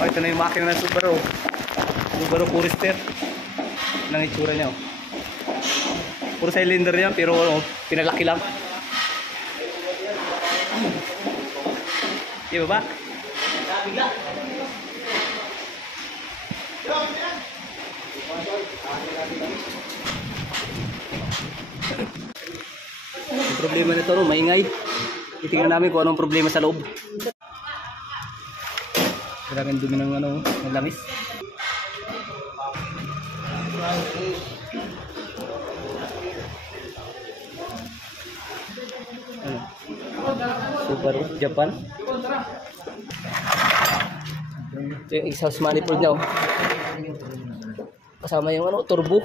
Oh, ito na yung makina ng Subaru. Subaru Forester. Nang itsura niya. Puro cylinder niya pero pinalaki lang. Di ba ba? Ang problema nito, no, maingay. Titingnan namin kung anong problema sa loob. Maraming dumi ng ng langis. Subaru Japan. Ito yung exhaust manifold niya. Kasama yung turbo.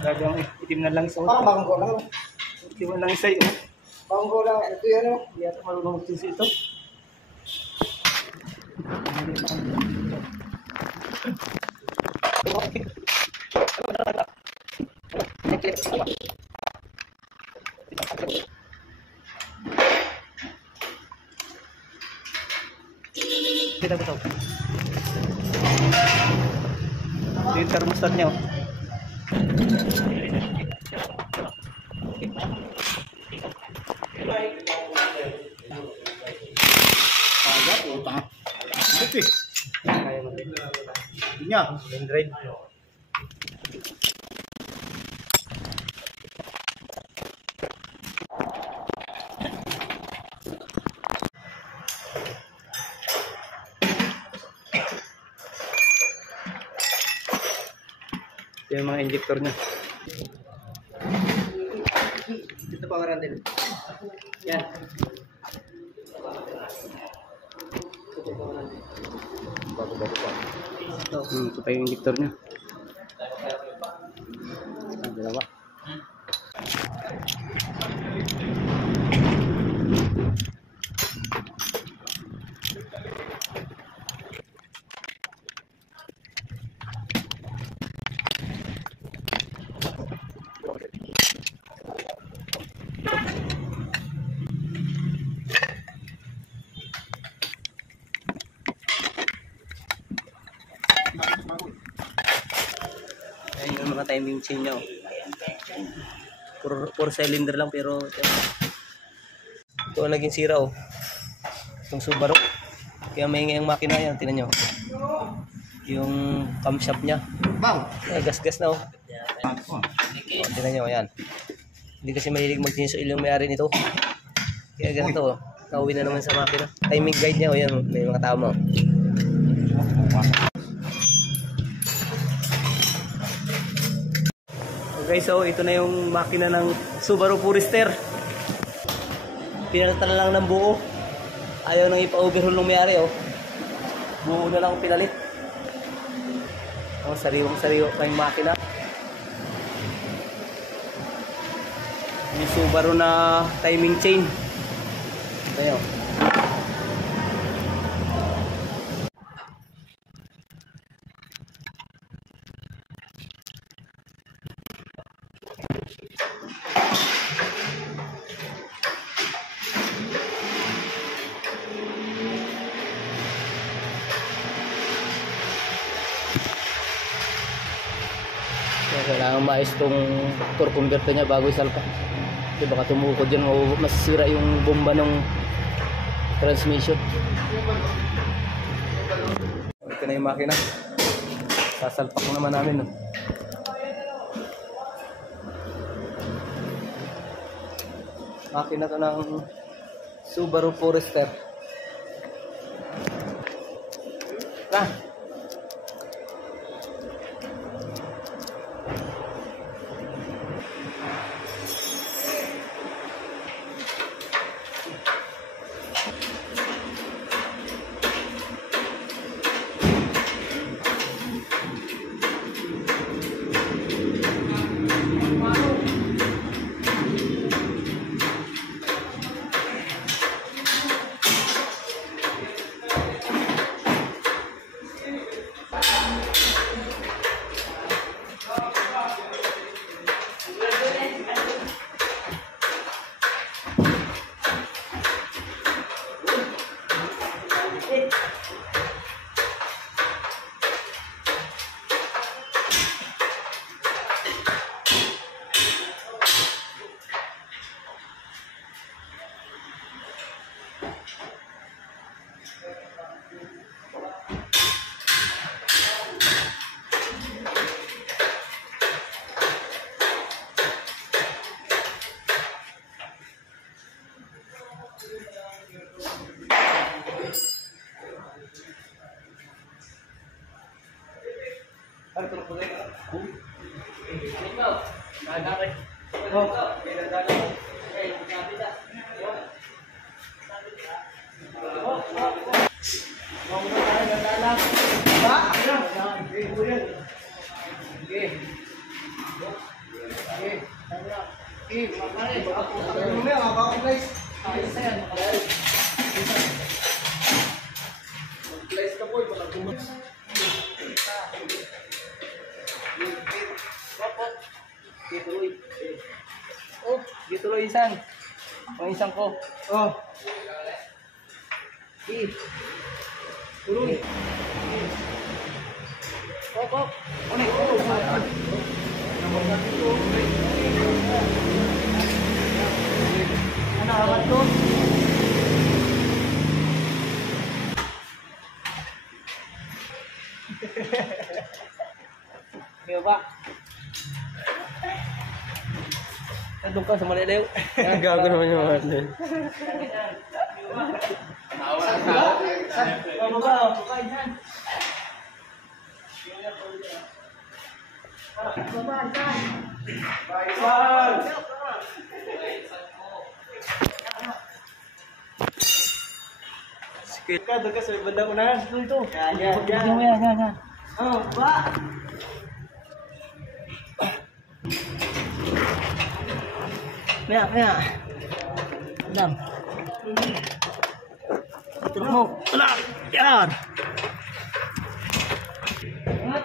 Grabe ang itim na langis. Parang bangko lang. Itim na langis sa'yo. Bangko lang. Ito yan o. Hindi ata marunong magtinsi ito. Kita ko ito. Ito yung thermostat niya. Kaya mo rin. Nya. Android. Ito yung mga injector niya. Ito pawaran din. Yan. Bago-bago pa. Ito pa yung injector niya. Ang dalawa. Ayan yung mga timing chain niya. Puro cylinder lang pero ito ang naging sira oh. Itong Subaru. Kaya maingay ang makina yan. Tingnan nyo. Yung camshaft niya. Gas-gas na oh. Tingnan nyo. Ayan. Hindi kasi mahilig magtinsuil yung may-ari nito. Kaya ganito oh. Nauwi na naman sa makina. Timing guide niya oh. Yan. May mga tama oh. Okay, so ito na yung makina ng Subaru Forester. Pinalitan na lang ng buo. Ayaw nang ipa-overhaul ng may-ari oh. Buo na lang pinalit. Oh, sariwang-sariwa pa yung makina. Yung Subaru na timing chain. Ito yun. Kailangan maayos itong torque converter niya bago isalpak. Kasi baka tumukod yan o masisira yung bomba ng transmission. Ito na yung makina. Sasalpak naman namin. No? Makina to ng Subaru Forester. Oh, gituloy isan. Ang isang ko. Oh. Tuloy. Op. Ano amat to? Kaya ba? Nandun ka sa Maliliw. Gago naman yung mga din. Ano ba? Pagkain yan. Sikit ka, doon ka sa bandang unahan. Ito. Yan. Yan. Oh, ba? Maya. Adam. Ito mo. Wala. Yan.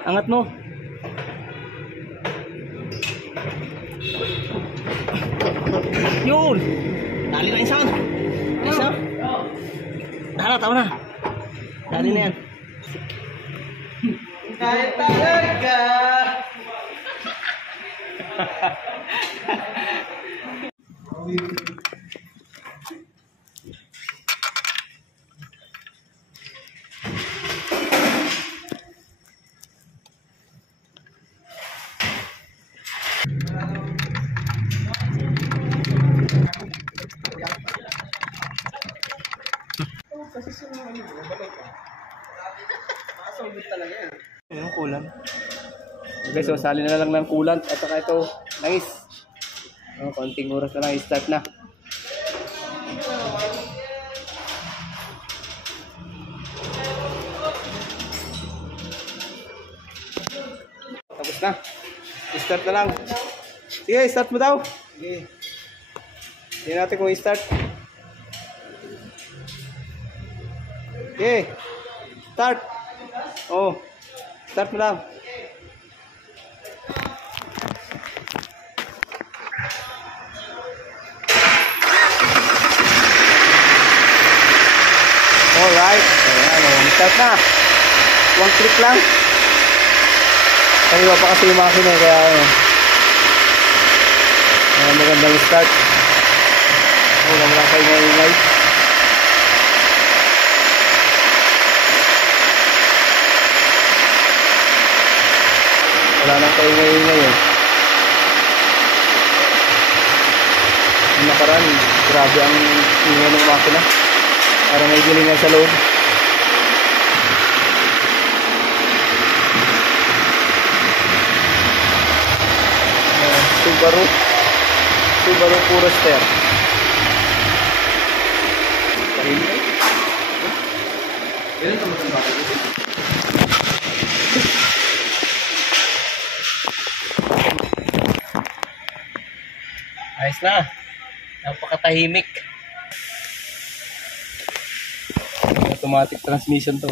Angat mo. Yun. Dali na insan. Isa. Hala, tama na. Dali na yan. Kahit talaga. Yung kulang. Okay, so sali na lang ng coolant at saka ito langis. Konting oras na lang, start na. Tapos na. Start na lang. Sige, start mo daw. Sige. Tingnan natin kung i-start. Okay. Start. Oh. Start mo lang. Alright. Ayan, start na. One click lang. Kaliwa pa kasi yung makina kaya magandang start. Wala kayo ngayon. Wala nang kayo ngayon. Yung nakaraan, grabe ang ingay ng makina. Parang may gilingan sa loob. Subaru Forester. Ayos na. Napakatahimik. Automatic transmission to.